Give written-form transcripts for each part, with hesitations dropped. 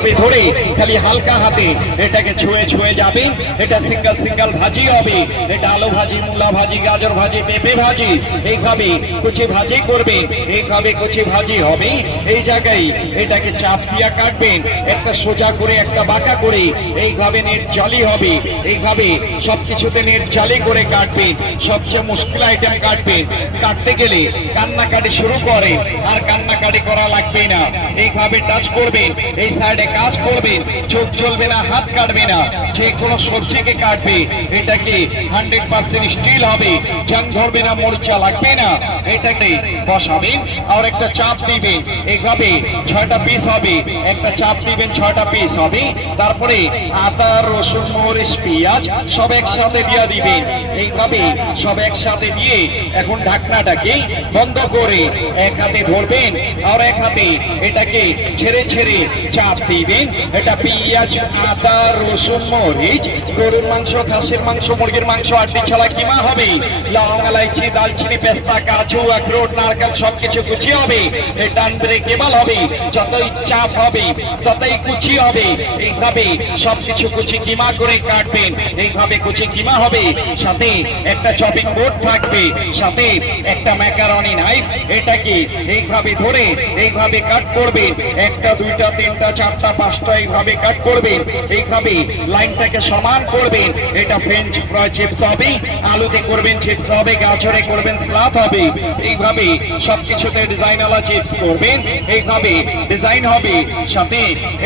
এইভাবে ধরে খালি হালকা হাতে এটাকে ছুঁয়ে ছুঁয়ে যাবেন। এটা সিঙ্গেল সিঙ্গেল ভাজি হবে, এটা আলু ভাজি, মূলা ভাজি, গাজর ভাজি, পেঁপে ভাজি, এইভাবে কুচি ভাজি করবেন, এইভাবে কুচি ভাজি হবে। এই জায়গায় এটাকে চাপ দিয়া কাটবেন, একটা সোজা করে একটা বাঁকা করে, এইভাবে নেট জালি হবে। এইভাবে সবকিছুতে নেট জালি করে কাটবেন। সবচেয়ে মুশকিল আইটেম কাটবেন, কাটতে গেলে কান্নাকাটি শুরু করে, আর কান্নাকাটি করা লাগবে না। এইভাবে টাচ করবেন, এই সাইডে কাজ করবেন, চোখ চলবে না, হাত কাটবে না। যে কোনো সবজিকে কাটবে, এটাকে 100% স্টিল হবে, জং ধরবে না, মরিচা লাগবে না। এটাকে বসাবেন আর একটা চাপ দিবেন, এইভাবে 6টা পিস হবে। একটা চাপ দিবেন, 6টা পিস হবে। তারপরে আদা, রসুন, মরিচ, পেঁয়াজ সব একসাথে দিয়ে দিবেন। এইভাবে সব একসাথে দিয়ে এখন ঢাকনাটাকে বন্ধ করে এক হাতে ধরবেন আর এক হাতে এটাকে ছেড়ে ছেড়ে চাপ দিবেন। এটা পেঁয়াজ, আদা, রসুন, মরিচ, গরুর মাংস, খাসির মাংস, মুরগির মাংস, আটটি ছাড়া কিমা হবে। লং, এলাইচি, দালচিনি, পেস্তা, কাজু, আখরোট, নারকেল সবকিছু কুচি হবে। এটা আনব্রেকেবল হবে, যতই চাপ হবে ততই কুচি হবে। এইভাবে সবকিছু কুচি কিমা করে কাটবেন। এইভাবে কুচি কিমা হবে, সাথে একটা চপিং বোর্ড থাকবে, সাথে একটা ম্যাকারনি নাইফ। এটাকে এইভাবে ধরে এইভাবে কাট করবেন, একটা, দুইটা, তিনটা, চারটা, পাঁচটা, এইভাবে কাট করবেন। এইভাবে লাইনটাকে সমান করবেন। এটা ফ্রেঞ্চ ফ্রাই চিপস হবে, আলুতে করবেন চিপস হবে, গাজরে করবেন সালাদ হবে। এইভাবে সবকিছুতে ডিজাইনওয়ালা চিপস করবেন, এইভাবে ডিজাইন হবে। সাথে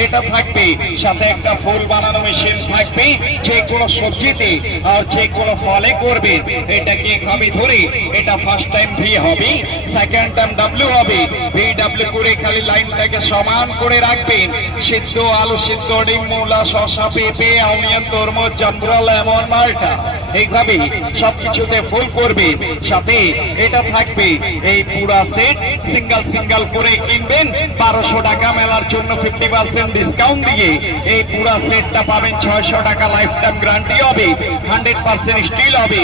এটা থাকবে, সাথে একটা ফুল বানানো মেশিন থাকবে। যে কোনো সবজিতে আর যে কোনো ফলে করবেন। এটাকে এইভাবে ধরে এটা ফার্স্ট টাইম ভি হবে, সেকেন্ড টাইম ডাব্লিউ হবে। ভি ডাব্লিউ করে খালি লাইনটাকে সমান করে রাখবেন। সিদ্ধ আলু, সিদ্ধ ডিম, মূলা, শসা, পেঁপে, অনিয়ন, তরমুজ, জামরুল, লেমন, মাল্টা, এইভাবে সবকিছুতে ফুল করবে। সাথে এটা থাকবে এই পুরা সেট সিঙ্গেল সিঙ্গেল করে কিনবেন 1200 টাকা, মেলার জন্য 50% ডিসকাউন্ট দিয়ে এই পুরা সেটটা পাবেন 600 টাকা। লাইফ টাইম গ্যারান্টি হবে, 100% স্টিল হবে।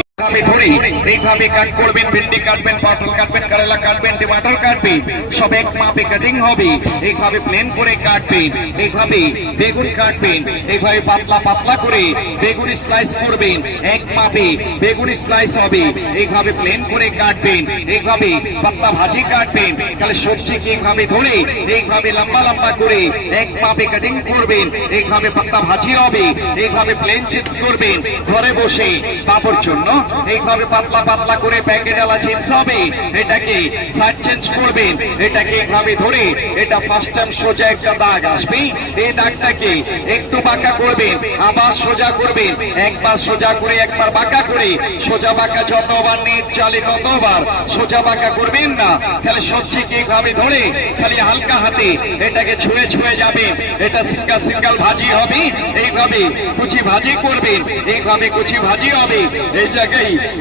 ধরে এইভাবে কাট করবেন, ভিন্ডি কাটবেন, পটল কাটবেন, করেলা কাটবেন, টমাটো কাটবেন, সব এক মাপে কাটিং হবে। এইভাবে প্লেন করে কাটবেন। এইভাবে বেগুন কাটবেন, এইভাবে পাতলা পাতলা করে বেগুন স্লাইস করবেন, এক মাপে বেগুন স্লাইস হবে। এইভাবে প্লেন করে কাটবেন। এইভাবে পাতলা ভাজি কাটবেন, তাহলে সবজিকে এইভাবে ধরে এইভাবে লম্বা লম্বা করে এক মাপে কাটিং করবেন। এইভাবে পাতলা ভাজি হবে। এইভাবে প্লেন চিপস করবেন ঘরে বসে পাপড় জন্য। এইভাবে পাতলা পাতলা করে প্যাকেটওয়ালা চিপস হবে। এটাকে সাইড চেঞ্জ করবেন, এটাকে এইভাবে ধরে এটা ফার্স্ট টাইম সোজা একটা দাগ আসবে। এই দাগটাকে একটু বাঁকা করবেন, আবার সোজা করবেন, একবার সোজা করে একবার বাঁকা করে। সোজা বাঁকা যতবার নেট চালে ততবার সোজা বাঁকা করবেন না। তাহলে সবজিকে এইভাবে ধরে খালি হালকা হাতে এটাকে ছুঁয়ে ছুঁয়ে যাবেন। এটা সিঙ্গেল সিঙ্গেল ভাজি হবে। এইভাবে কুচি ভাজি করবেন, এইভাবে কুচি ভাজি হবে। এই জায়গায়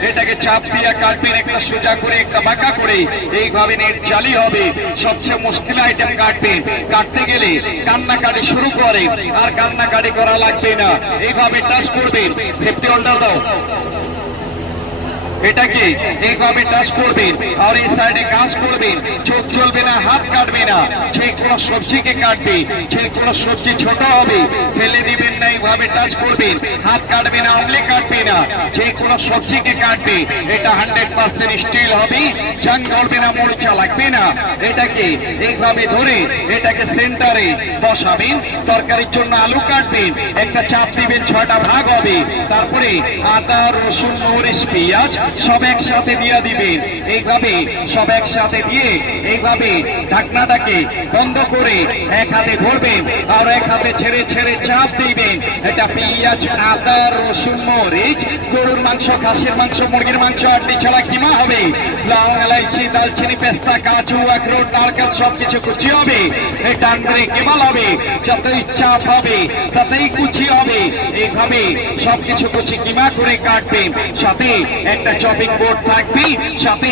এটাকে চাপ দিয়ে কাটবেন, একটা সোজা করে একটা বাঁকা করে। এইভাবে নেট জালি হবে। সবচেয়ে মুশকিল আইটেম কাটবেন, কাটতে গেলে কান্নাকাটি শুরু করে, আর কান্নাকাটি করা লাগবে না। এইভাবে টাচ করবেন, সেফটি হোল্ডার দাও। এটাকে এইভাবে টাচ করবেন আর এই সাইডে কাজ করবেন, চোখ চলবে না, হাত কাটবে না। যে কোনো সবজিকে কাটবে, যে কোনো সবজি ছোট হবে ফেলে দিবেন না, এইভাবে টাচ করবেন, হাত কাটবে না, আঙুলে কাটবে না। যে কোনো সবজিকে কাটবে, এটা 100% স্টিল হবে, জং ধরবে না, মরিচা লাগবে না। এটাকে এইভাবে ধরে এটাকে সেন্টারে বসাবেন। তরকারির জন্য আলু কাটবেন, একটা চাপ দিবেন, 6টা ভাগ হবে। তারপরে আদা, রসুন, মরিচ, পেঁয়াজ সব একসাথে দিয়ে দিবেন। এইভাবে সব একসাথে দিয়ে এইভাবে ঢাকনাটাকে বন্ধ করে এক হাতে ধরবেন আর এক হাতে ছেড়ে ছেড়ে চাপ দিবেন। এটা পেঁয়াজ, আদা, রসুন, মরিচ, গরুর মাংস, খাসির মাংস, মুরগির মাংস, আটটি ছাড়া কিমা হবে। লং, এলাইচি, দালচিনি, পেস্তা, কাজু, আখরোট, নারকেল সবকিছু কুচি হবে। এটা আনব্রেকেবল হবে, যতই চাপ হবে ততই কুচি হবে। এইভাবে সবকিছু কুচি কিমা করে কাটবেন। সাথে একটা চপিং বোর্ড থাকবে, সাথে